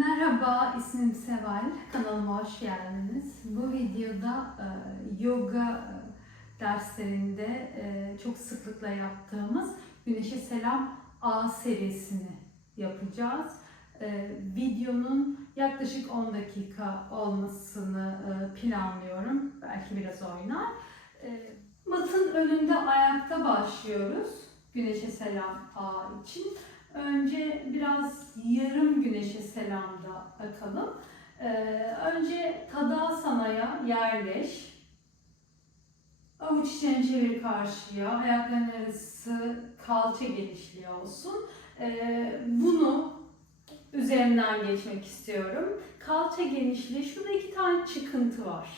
Merhaba, ismim Seval. Kanalıma hoş geldiniz. Bu videoda e, yoga e, derslerinde e, çok sıklıkla yaptığımız Güneşe Selam A serisini yapacağız. Videonun yaklaşık 10 dakika olmasını planlıyorum. Belki biraz oynar. Matın önünde ayakta başlıyoruz. Güneşe Selam A için. Önce biraz yarım güneşe selamda bakalım. Ee, önce Tadasana'ya yerleş. Avuç içini çevir karşıya. Ayakların arası kalça genişliği olsun. Ee, bunu üzerinden geçmek istiyorum. Kalça genişliği, şurada iki tane çıkıntı var.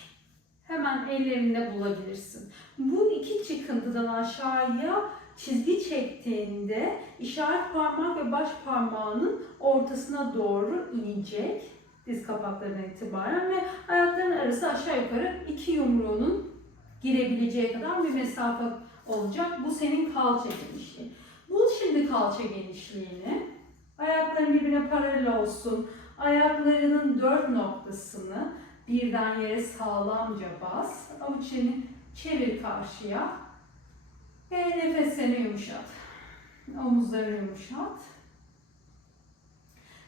Hemen ellerinde bulabilirsin. Bu iki çıkıntıdan aşağıya çizgi çektiğinde işaret parmak ve baş parmağının ortasına doğru inecek diz kapaklarından itibaren ve ayakların arası aşağı yukarı iki yumruğunun girebileceği kadar bir mesafe olacak. Bu senin kalça genişliği. Bul şimdi kalça genişliğini. Ayakların birbirine paralel olsun. Ayaklarının dört noktasını birden yere sağlamca bas. Avuç içini çevir karşıya. Ve nefesini yumuşat. Omuzları yumuşat.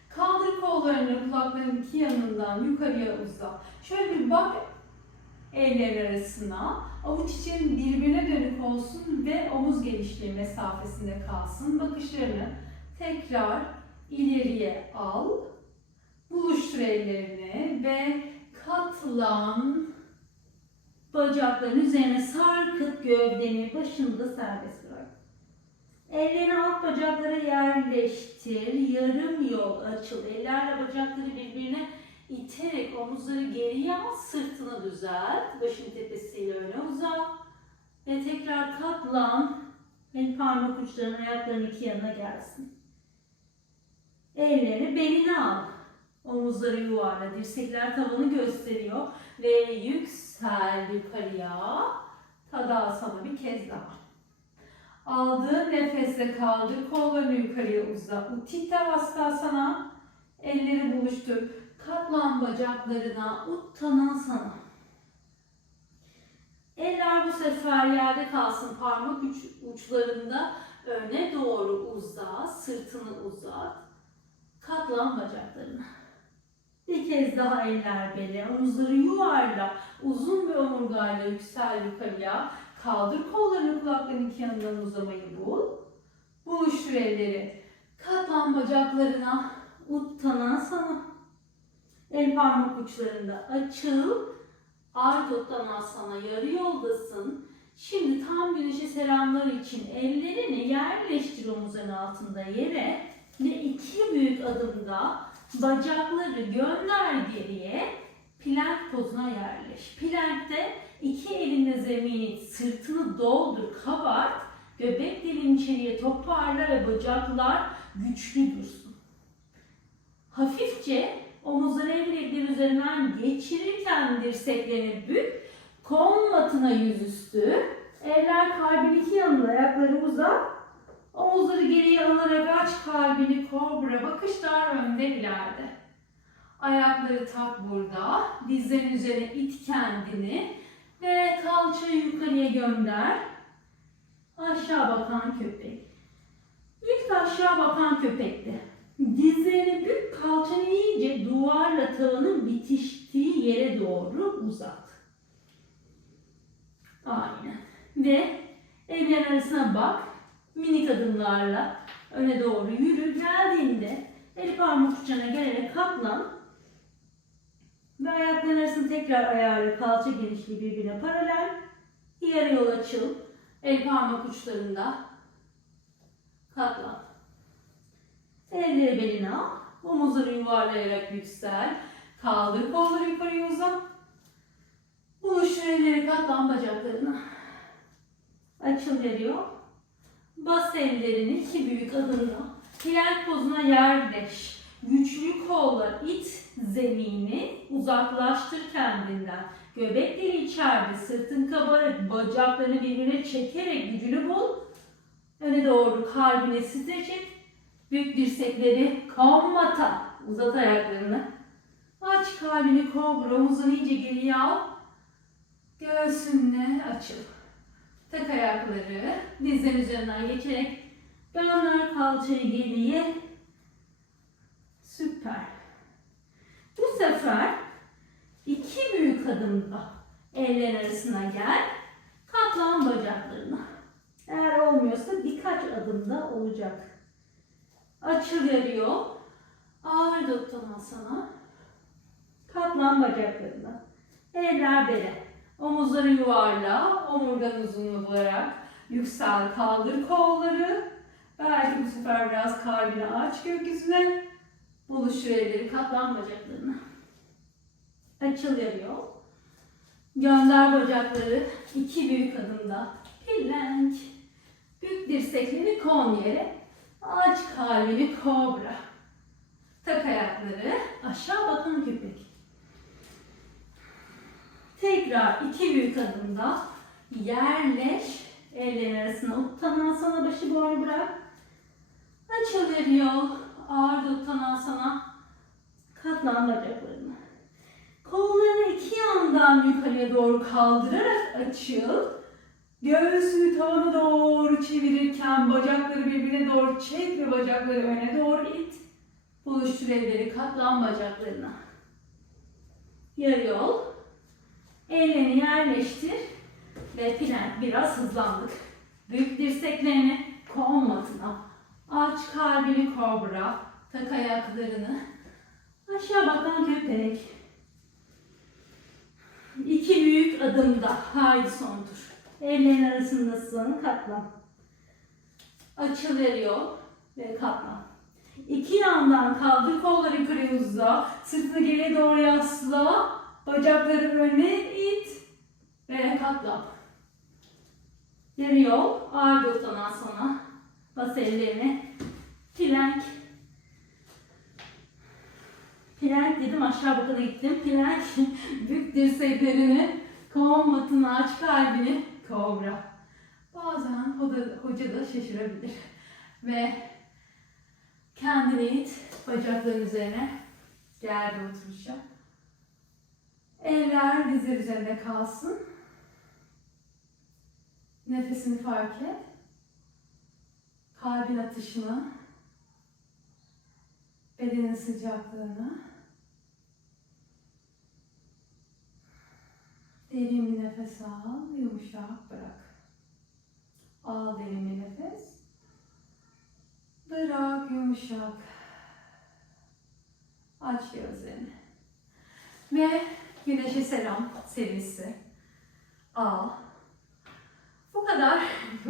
Kaldır kollarını kulakların iki yanından yukarıya uzat. Şöyle bir bak eller arasına. Avuç için birbirine dönük olsun ve omuz genişliği mesafesinde kalsın. Bakışlarını tekrar ileriye al. Buluştur ellerini ve katlan. Bacakların üzerine sarkıt gövdeni, başını da serbest bırak. Ellerini alt bacaklara yerleştir. Yarım yol açıl. Ellerle bacakları birbirine iterek omuzları geriye al. Sırtını düzelt. Başın tepesiyle öne uzat. Ve tekrar katlan. El parmak uçların ayakların iki yanına gelsin. Ellerini beline al. Omuzları yuvarla. Dirsekler tavanı gösteriyor. Ve yüksel yukarıya. Tadasana bir kez daha. Aldığın nefesle kaldır. Kollarını yukarıya uzat. Utthita Vastasana. Elleri buluştur. Katlan bacaklarına. Uttanasana. Eller bu sefer yerde kalsın. Parmak uç, uçlarında öne doğru uzat. Sırtını uzat. Katlan bacaklarına. Bir kez daha eller bele, omuzları yuvarla, uzun bir omurgayla yüksel yukarıya. Kaldır kollarını kulakların iki yanından uzamayı bul. Buluştur elleri. Katlan bacaklarına, uttanasana. El parmak uçlarında açıl. Ardha uttanasana, yarı yoldasın. Şimdi tam güneşe selamlar için ellerini yerleştir omuzların altında yere. Ve iki büyük adımda bacakları gönder geriye plank pozuna yerleş. Plankte iki elinle zemini sırtını doldur, kabart. Göbek deliğini içeriye toparla ve bacaklar güçlü dursun. Hafifçe omuzları el üzerinden geçirirken dirseklerini bük. Kol matına yüzüstü. Eller kalbin iki yanında ayakları uzat. Omuzları geriye alarak aç kalbini kobra. Bakışlar önde ileride. Ayakları tak burada. Dizlerin üzerine it kendini. Ve kalçayı yukarıya gönder. Aşağı bakan köpek. İlk aşağı bakan köpekte. Dizlerini bük, kalçanı iyice duvarla tağının bitiştiği yere doğru uzat. Aynen. Ve ellerin arasına bak minik adımlarla öne doğru yürü. Geldiğinde el parmak uçlarına gelerek katlan. Ve ayakların arasını tekrar ayarla. Kalça genişliği birbirine paralel. Yarı yol açıl. El parmak uçlarında katlan. Elleri beline al. Omuzları yuvarlayarak yüksel. Kaldır kolları yukarıya uzat. Buluştur elleri katlan bacaklarına. Açıl veriyor. Bas ellerini iki büyük adımla plank pozuna yerleş. Güçlü kollar it zemini uzaklaştır kendinden. Göbek deliği içeride, sırtın kabarık, bacaklarını birbirine çekerek gücünü bul. Öne doğru kalbine streç. Büyük dirsekleri kammata Uzat ayaklarını. Aç kalbini kobra. Omuzunu iyice geriye al. Göğsünle açıl. Tek ayakları dizlerin üzerinden geçerek gönder kalçayı geriye. Süper. Bu sefer iki büyük adımda eller arasına gel. Katlan bacaklarına. Eğer olmuyorsa birkaç adımda olacak. Açıl yarıyor. Ağır doktan sana. Katlan bacaklarına. Eller bele. Omuzları yuvarla. Omurgan uzunluğu bularak. Yüksel kaldır kolları. Belki bu sefer biraz kalbini aç gökyüzüne. Buluştur elleri katlan bacaklarına. Açıl yarıyor. Gönder bacakları iki büyük adımda. Plank. Büyük dirsekleri kon yere. Aç kalbini kobra. Tak ayakları aşağı bakan köpek. Tekrar iki büyük adımda yerleş. Ellerin arasına uttanasana başı boynu bırak. Açıl veriyor. Ağır uttanasana. Katlan bacaklarını. Kollarını iki yandan yukarıya doğru kaldırarak açıl. Göğsünü tavana doğru çevirirken bacakları birbirine doğru çek ve bacakları öne doğru it. Buluştur elleri katlan bacaklarına. Yarı yol. Ellerini yerleştir ve plank biraz hızlandık. Büyük dirseklerini kol matına. Aç kalbini kobra. Tak ayaklarını. Aşağı bakan köpek. İki büyük adımda. Haydi son tur. Ellerin arasındasın. Katlan. Açıl veriyor ve katlan. İki yandan kaldır kolları yukarı. Sırtını geriye doğru yasla. Bacakları öne it. Ve katlan. Yarı yol. Ağır dotanan sana. Bas ellerini. Plank. Plank dedim aşağı bakana gittim. Plank. Bük dirseklerini. Kol matını aç kalbini. Kobra. Bazen hoca, hoca da şaşırabilir. Ve kendini it. Bacakların üzerine. Geldi oturuşa. Eller dizler üzerinde kalsın. Nefesini fark et. Kalbin atışını. Bedenin sıcaklığını. Derin bir nefes al, yumuşak bırak. Al derin bir nefes. Bırak yumuşak. Aç gözlerini. Ve Güneşe Selam serisi. Al. Bu kadar.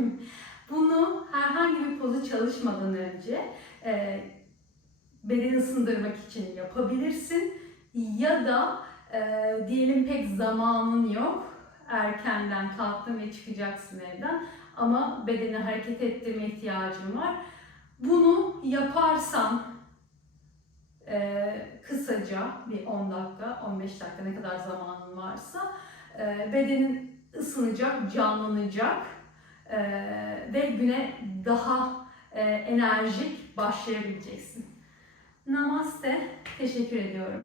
Bunu herhangi bir pozu çalışmadan önce e, bedeni ısındırmak için yapabilirsin. Ya da e, diyelim pek zamanın yok. Erkenden kalktın ve çıkacaksın evden. Ama bedeni hareket ettirme ihtiyacın var. Bunu yaparsan e, kısaca bir 10 dakika, 15 dakika ne kadar zamanın varsa e, bedenin ısınacak, canlanacak e, ve güne daha e, enerjik başlayabileceksin. Namaste. Teşekkür ediyorum.